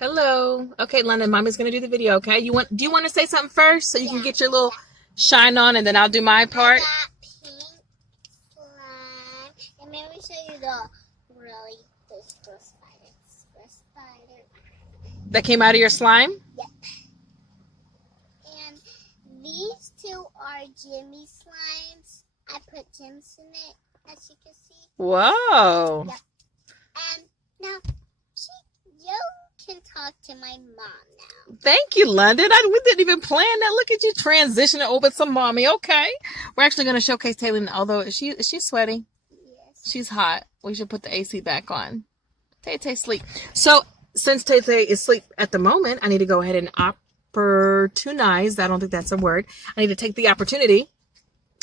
Hello. Okay, London, mommy's gonna do the video, okay? Do you want to say something first so you can get your little shine on and then I'll do my part? I got pink slime. And let me show you this spider. That came out of your slime? Yep. And these two are Jimmy slimes. I put gems in it, as you can see. Whoa. Yep. And now you can talk to my mom now. Thank you, London. We didn't even plan that. Look at you transitioning over to mommy. Okay. We're actually going to showcase Taylor, although is she sweaty? Yes. She's hot. We should put the AC back on. Tay sleep. So since Tay is asleep at the moment, I need to go ahead and opportunize. I don't think that's a word. I need to take the opportunity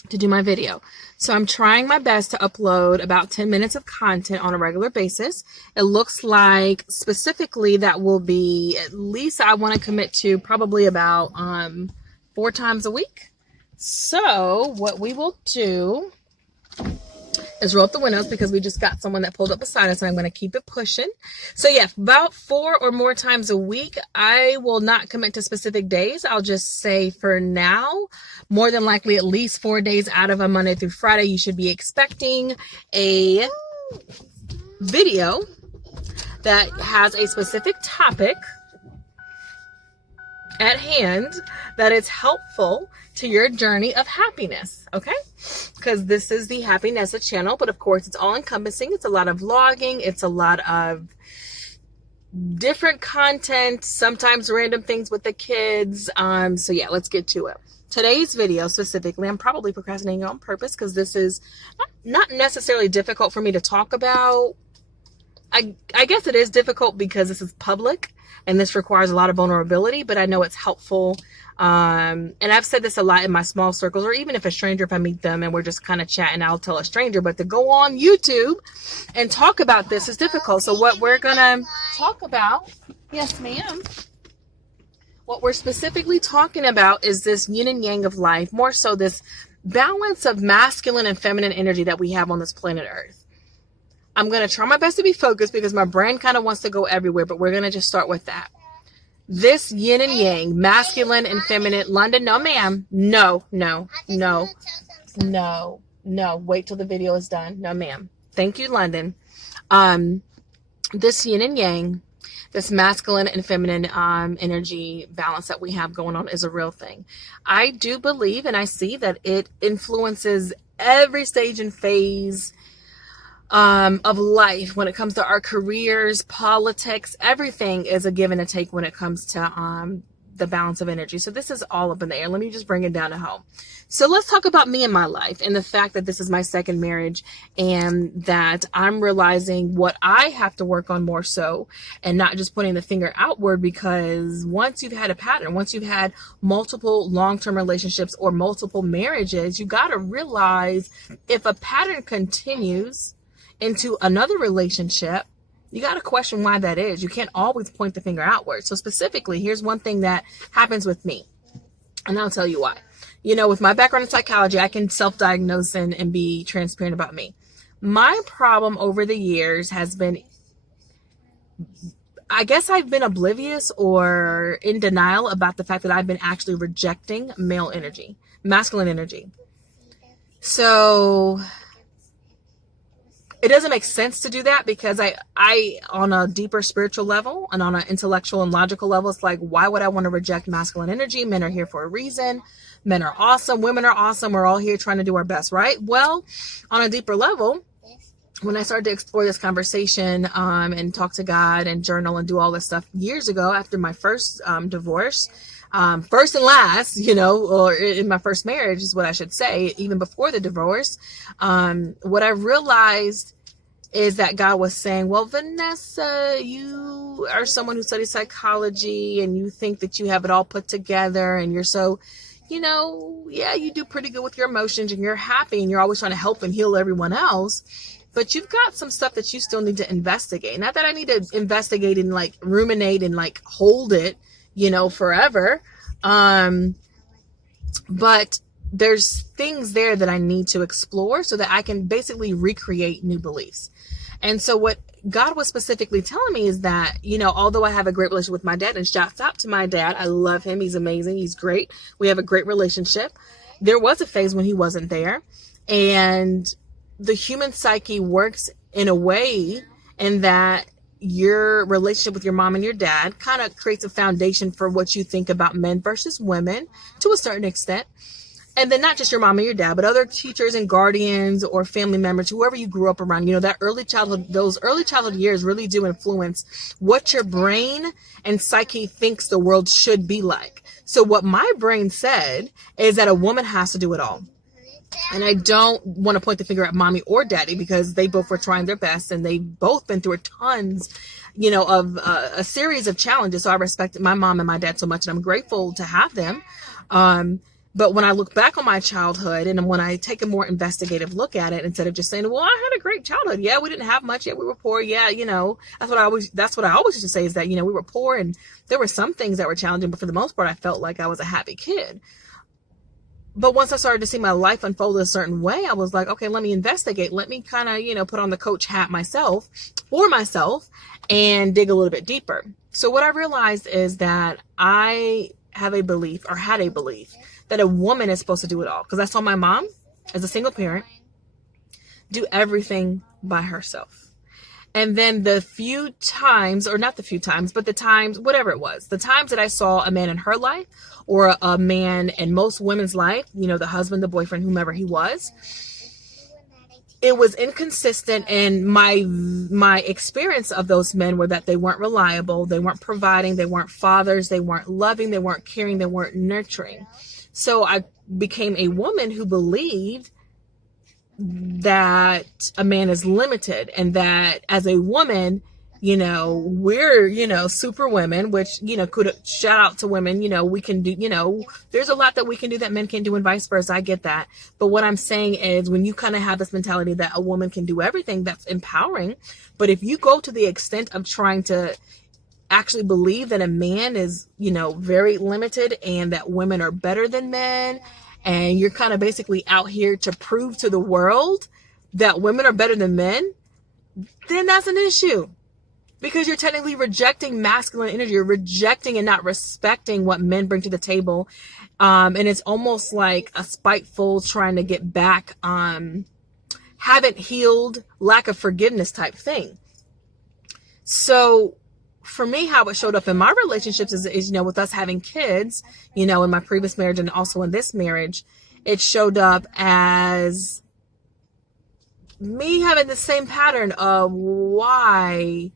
to do my video. So I'm trying my best to upload about 10 minutes of content on a regular basis. It looks like specifically that will be at least I want to commit to probably about 4 times a week. So what we will do is roll up the windows because we just got someone that pulled up beside us and I'm going to keep it pushing. So yeah, about 4 or more times a week. I will not commit to specific days. I'll just say for now, more than likely at least 4 days out of a Monday through Friday, you should be expecting a video that has a specific topic at hand that is helpful to your journey of happiness, okay? Because this is the Happiness channel, but of course it's all encompassing. It's a lot of vlogging. It's a lot of different content, sometimes random things with the kids. So yeah, let's get to it. Today's video specifically, I'm probably procrastinating on purpose because this is not necessarily difficult for me to talk about. I guess it is difficult because this is public and this requires a lot of vulnerability, but I know it's helpful. And I've said this a lot in my small circles, or even if I meet them and we're just kind of chatting, I'll tell a stranger, but to go on YouTube and talk about this is difficult. So what we're going to talk about, yes, ma'am. What we're specifically talking about is this yin and yang of life, more so this balance of masculine and feminine energy that we have on this planet Earth. I'm going to try my best to be focused because my brain kind of wants to go everywhere, but we're going to just start with that. This yin and yang, masculine and feminine. London, no, ma'am. No. Wait till the video is done. No, ma'am. Thank you, London. This yin and yang, this masculine and feminine energy balance that we have going on is a real thing. I do believe and I see that it influences every stage and phase of life when it comes to our careers, politics. Everything is a give and a take when it comes to the balance of energy. So this is all up in the air. Let me just bring it down to home. So let's talk about me and my life and the fact that this is my second marriage and that I'm realizing what I have to work on more so and not just pointing the finger outward, because once you've had a pattern, once you've had multiple long-term relationships or multiple marriages, you got to realize if a pattern continues into another relationship, you got to question why that is. You can't always point the finger outward. So specifically, here's one thing that happens with me. And I'll tell you why. You know, with my background in psychology, I can self-diagnose and be transparent about me. My problem over the years has been, I guess I've been oblivious or in denial about the fact that I've been actually rejecting male energy, masculine energy. So it doesn't make sense to do that because I on a deeper spiritual level and on an intellectual and logical level, it's like, why would I want to reject masculine energy? Men are here for a reason. Men are awesome. Women are awesome. We're all here trying to do our best, right? Well, on a deeper level, when I started to explore this conversation and talk to God and journal and do all this stuff years ago after my first divorce, first and last, you know, or in my first marriage is what I should say, even before the divorce, what I realized is that God was saying, well, Vanessa, you are someone who studies psychology and you think that you have it all put together and you're so, you know, yeah, you do pretty good with your emotions and you're happy and you're always trying to help and heal everyone else. But you've got some stuff that you still need to investigate. Not that I need to investigate and like ruminate and like hold it, you know, forever. But there's things there that I need to explore so that I can basically recreate new beliefs. And so what God was specifically telling me is that, although I have a great relationship with my dad, and shouts out to my dad, I love him. He's amazing. He's great. We have a great relationship. There was a phase when he wasn't there, and the human psyche works in a way in that your relationship with your mom and your dad kind of creates a foundation for what you think about men versus women to a certain extent. And then not just your mom and your dad, but other teachers and guardians or family members, whoever you grew up around, that those early childhood years really do influence what your brain and psyche thinks the world should be like. So what my brain said is that a woman has to do it all. And I don't want to point the finger at mommy or daddy, because they both were trying their best and they've both been through tons, of a series of challenges. So I respect my mom and my dad so much, and I'm grateful to have them. But when I look back on my childhood, and when I take a more investigative look at it, instead of just saying, well, I had a great childhood. Yeah, we didn't have much. Yeah, we were poor. Yeah, that's what I always used to say, is that, we were poor and there were some things that were challenging, but for the most part, I felt like I was a happy kid. But once I started to see my life unfold a certain way, I was like, okay, let me investigate. Let me kind of, put on the coach hat for myself and dig a little bit deeper. So what I realized is that I had a belief that a woman is supposed to do it all. Because I saw my mom, as a single parent, do everything by herself. And then the few times, or not the few times, but the times, whatever it was, the times that I saw a man in her life, or a man in most women's life, the husband, the boyfriend, whomever he was, it was inconsistent. And my experience of those men were that they weren't reliable, they weren't providing, they weren't fathers, they weren't loving, they weren't caring, they weren't nurturing. So I became a woman who believed that a man is limited, and that as a woman, we're, super women, which, could shout out to women, we can do, there's a lot that we can do that men can do, and vice versa. I get that. But what I'm saying is, when you kind of have this mentality that a woman can do everything, that's empowering. But if you go to the extent of trying to actually believe that a man is, very limited, and that women are better than men, and you're kind of basically out here to prove to the world that women are better than men, then that's an issue. Because you're technically rejecting masculine energy. You're rejecting and not respecting what men bring to the table. And it's almost like a spiteful trying to get back, haven't healed, lack of forgiveness type thing. So for me, how it showed up in my relationships is, with us having kids, in my previous marriage and also in this marriage, it showed up as me having the same pattern of, why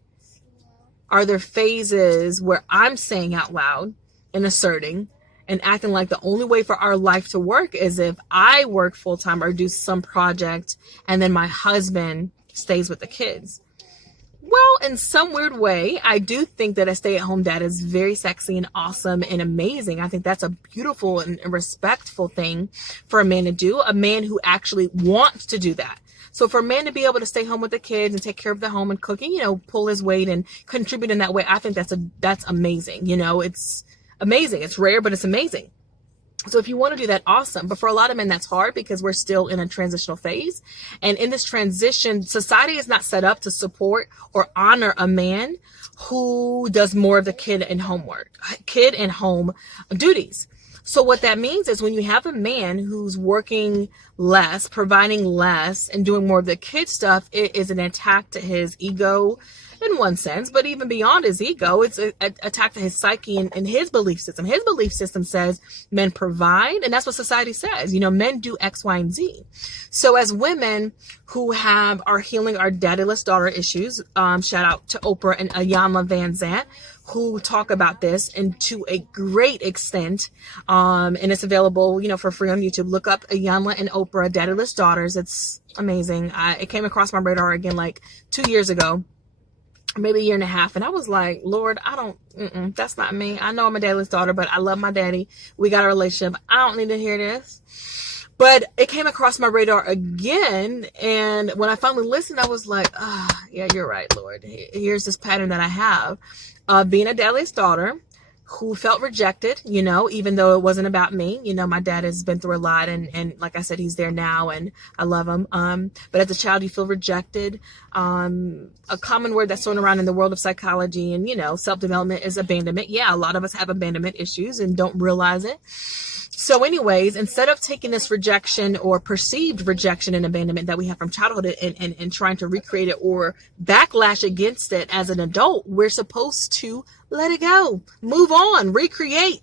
are there phases where I'm saying out loud and asserting and acting like the only way for our life to work is if I work full time or do some project, and then my husband stays with the kids? Well, in some weird way, I do think that a stay-at-home dad is very sexy and awesome and amazing. I think that's a beautiful and respectful thing for a man to do, a man who actually wants to do that. So for a man to be able to stay home with the kids and take care of the home and cooking, pull his weight and contribute in that way, I think that's amazing. It's amazing. It's rare, but it's amazing. So if you want to do that, awesome. But for a lot of men, that's hard, because we're still in a transitional phase. And in this transition, society is not set up to support or honor a man who does more of the kid and home duties. So what that means is, when you have a man who's working less, providing less, and doing more of the kid stuff, it is an attack to his ego in one sense, but even beyond his ego, it's an attack to his psyche and his belief system. His belief system says men provide, and that's what society says. Men do X, Y, and Z. So as women who are healing our daddyless daughter issues, shout out to Oprah and Iyanla Vanzant, who talk about this, and to a great extent, and it's available, for free on YouTube. Look up Iyanla and Oprah, Daddyless Daughters. It's amazing. It came across my radar again like 2 years ago, maybe a year and a half. And I was like, Lord, that's not me. I know I'm a daddyless daughter, but I love my daddy. We got a relationship. I don't need to hear this. But it came across my radar again. And when I finally listened, I was like, yeah, you're right, Lord. Here's this pattern that I have of being a daddyless daughter who felt rejected, you know, even though it wasn't about me. You know, my dad has been through a lot, and like I said, he's there now, and I love him. But as a child, you feel rejected. A common word that's thrown around in the world of psychology and, you know, self-development is abandonment. Yeah, a lot of us have abandonment issues and don't realize it. So anyways, instead of taking this rejection or perceived rejection and abandonment that we have from childhood and trying to recreate it or backlash against it as an adult, we're supposed to let it go, move on, recreate,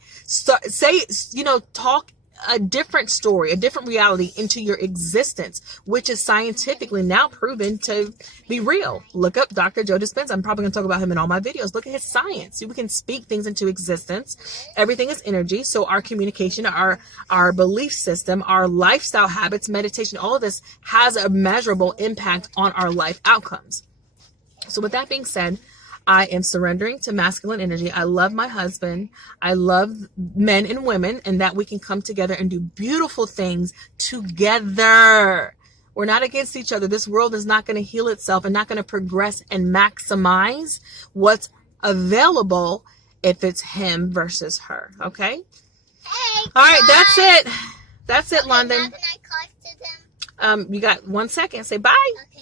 talk a different story, a different reality into your existence, which is scientifically now proven to be real. Look up Dr. Joe Dispenza. I'm probably going to talk about him in all my videos. Look at his science. We can speak things into existence. Everything is energy. So our communication, our belief system, our lifestyle habits, meditation, all of this has a measurable impact on our life outcomes. So with that being said, I am surrendering to masculine energy. I love my husband. I love men and women, and that we can come together and do beautiful things together. We're not against each other. This world is not going to heal itself and not going to progress and maximize what's available if it's him versus her. Okay? Hey, all right, that's it. That's it, London. Haven't I collected them? You got 1 second. Say bye. Okay.